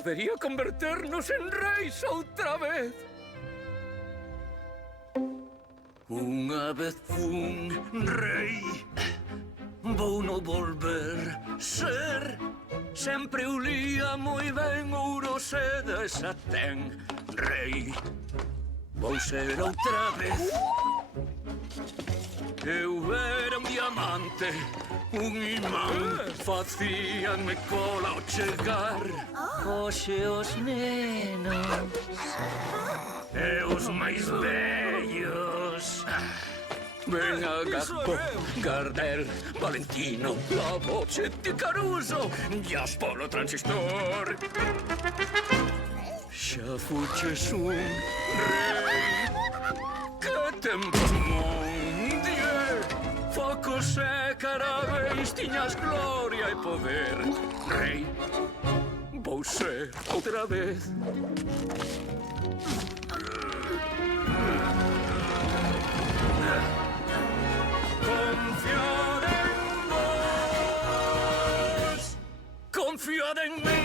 Podería converternos en reis outra vez. Unha vez fun rei, vou no volver ser. Sempre o lía moi ben, ouro, seda e satén. Rei, vou ser outra vez. Eu era un diamante, un imán, facíanme cola ao chegar. Hoxe os nenos e os máis vellos. Ven a Gaspo, Gardel, Valentino, La Voce di Caruso, Jaspolo Transistor. Xa fuches un rei, que tempos mondier. Focos e carabéns, tiñas gloria e poder. Rei, vou ser outra vez. Confiad en vos, confiad en mí.